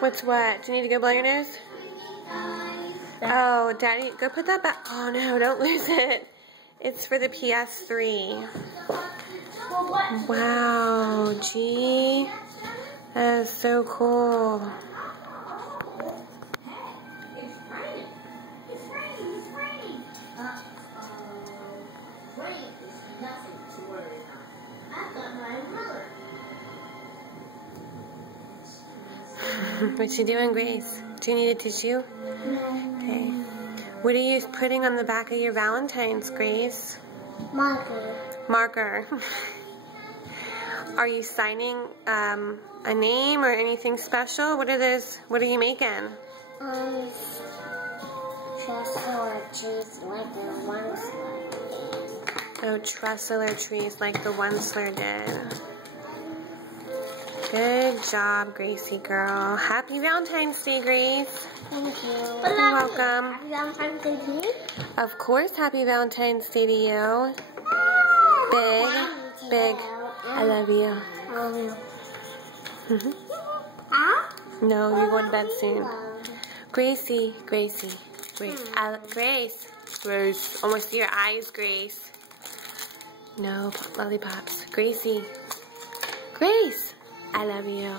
What's what? Do you need to go blow your nose? Oh, Daddy, go put that back. Oh no, don't lose it. It's for the PS3. Wow, gee. That is so cool. What you doing, Grace? Do you need a tissue? No. Okay. What are you putting on the back of your Valentine's, Grace? Marker. Marker. Are you signing a name or anything special? What are those? What are you making? Trestle or trees like the Onceler did. Oh, trestle or trees like the Onceler did. Good job, Gracie girl. Happy Valentine's Day, Grace. Thank you. You're welcome. Happy Valentine's Day to me. Of course, happy Valentine's Day to you. Big. I love you. I love you. No, you're going to bed soon. Gracie. Grace. Grace. Almost see your eyes, Grace. No lollipops. Gracie. Grace. I love you.